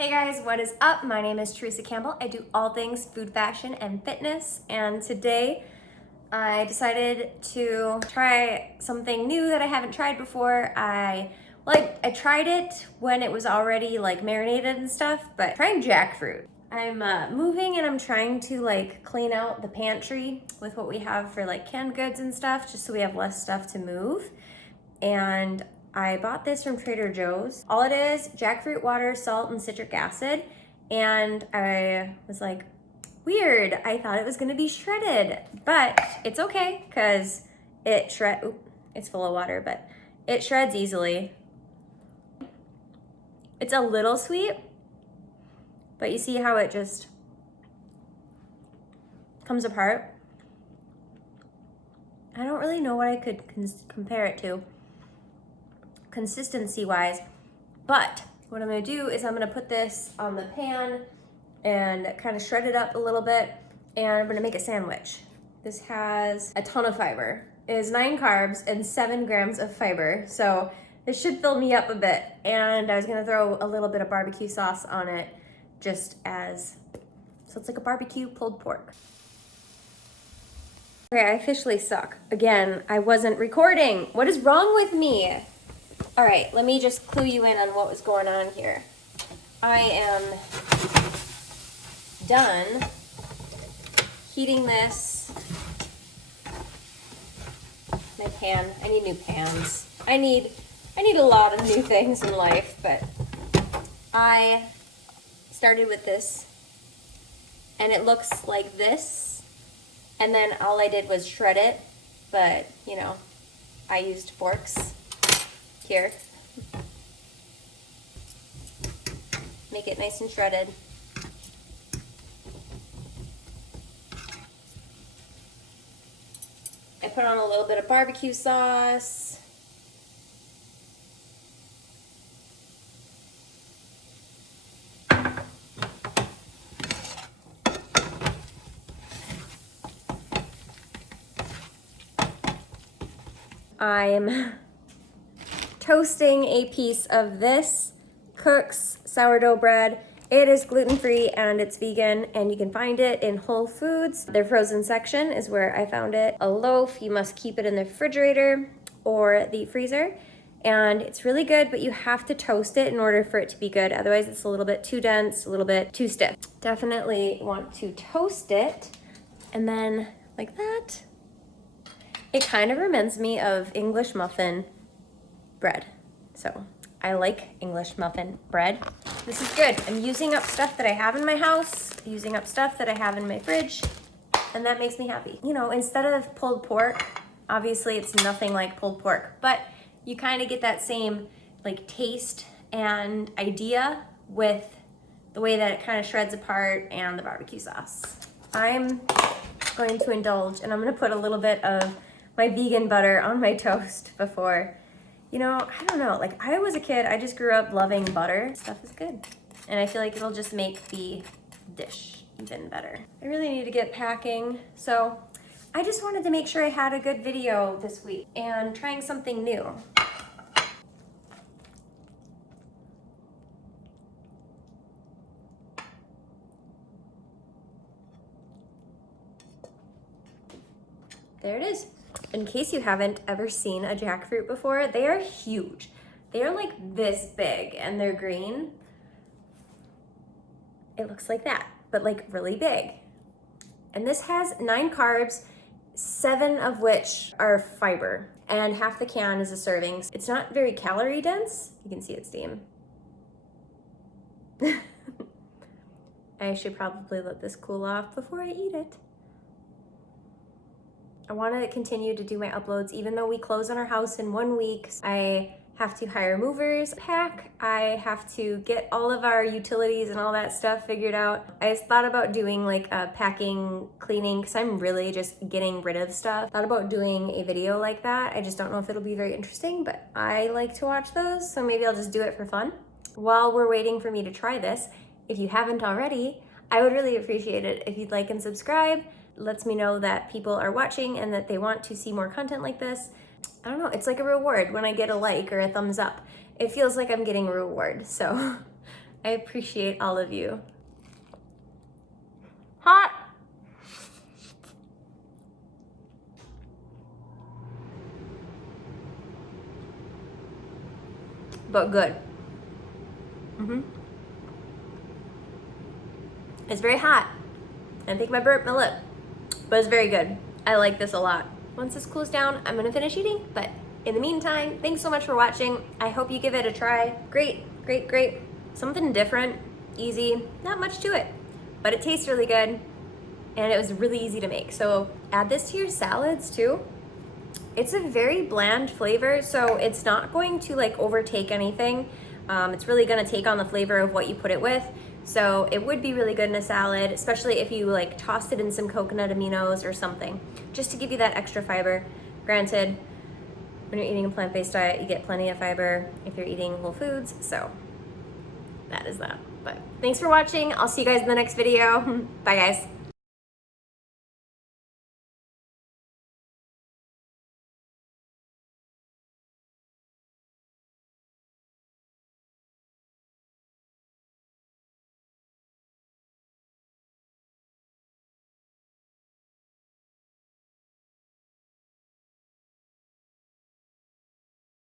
Hey guys, what is up? My name is Teresa Campbell. I do all things food, fashion, and fitness. And today I decided to try something new that I haven't tried before. I tried it when it was already like marinated and stuff, but trying jackfruit. I'm moving and I'm trying to like clean out the pantry with what we have for like canned goods and stuff, just so we have less stuff to move. And I bought this from Trader Joe's. All it is, jackfruit water, salt, and citric acid. And I was like, weird, I thought it was gonna be shredded, but it's okay, because it's full of water, but it shreds easily. It's a little sweet, but you see how it just comes apart? I don't really know what I could compare it to consistency wise, but what I'm gonna do is I'm gonna put this on the pan and kind of shred it up a little bit, and I'm gonna make a sandwich. This has a ton of fiber. It is 9 carbs and 7 grams of fiber, so this should fill me up a bit. And I was gonna throw a little bit of barbecue sauce on it, so it's like a barbecue pulled pork. Okay, I officially suck. Again, I wasn't recording. What is wrong with me? All right, let me just clue you in on what was going on here. I am done heating this. My pan, I need new pans. I need a lot of new things in life, but I started with this and it looks like this. And then all I did was shred it, but you know, I used forks here. Make it nice and shredded. I put on a little bit of barbecue sauce. I'm toasting a piece of this Cook's sourdough bread. It is gluten-free and it's vegan, and you can find it in Whole Foods. Their frozen section is where I found it. A loaf, you must keep it in the refrigerator or the freezer, and it's really good, but you have to toast it in order for it to be good. Otherwise it's a little bit too dense, a little bit too stiff. Definitely want to toast it, and then like that. It kind of reminds me of English muffin bread. So I like English muffin bread. This is good. I'm using up stuff that I have in my house, using up stuff that I have in my fridge, and that makes me happy. You know, instead of pulled pork, obviously it's nothing like pulled pork, but you kind of get that same like taste and idea with the way that it kind of shreds apart and the barbecue sauce. I'm going to indulge, and I'm gonna put a little bit of my vegan butter on my toast before. You know, I don't know, like I was a kid, I just grew up loving butter. Stuff is good. And I feel like it'll just make the dish even better. I really need to get packing, so I just wanted to make sure I had a good video this week and trying something new. There it is. In case you haven't ever seen a jackfruit before, they are huge. They are like this big and they're green. It looks like that, but like really big. And this has 9 carbs, 7 of which are fiber, and half the can is a serving. It's not very calorie dense. You can see it steam. I should probably let this cool off before I eat it. I want to continue to do my uploads even though we close on our house in 1 week. I have to hire movers, pack, I have to get all of our utilities and all that stuff figured out. I just thought about doing like a packing, cleaning, because I'm really just getting rid of stuff. Thought about doing a video like that. I just don't know if it'll be very interesting, but I like to watch those, so maybe I'll just do it for fun. While we're waiting for me to try this, if you haven't already, I would really appreciate it if you'd like and subscribe. Lets me know that people are watching and that they want to see more content like this. I don't know, it's like a reward when I get a like or a thumbs up. It feels like I'm getting a reward, so I appreciate all of you. Hot! But good. It's very hot. I think I burnt my lip, but it's very good. I like this a lot. Once this cools down, I'm gonna finish eating, but in the meantime, thanks so much for watching. I hope you give it a try. Great, great, great. Something different, easy, not much to it, but it tastes really good, and it was really easy to make. So add this to your salads too. It's a very bland flavor, so it's not going to like overtake anything. It's really gonna take on the flavor of what you put it with. So it would be really good in a salad, especially if you like tossed it in some coconut aminos or something, just to give you that extra fiber. Granted, when you're eating a plant-based diet, you get plenty of fiber if you're eating whole foods, so that is that. But thanks for watching. I'll see you guys in the next video. Bye guys.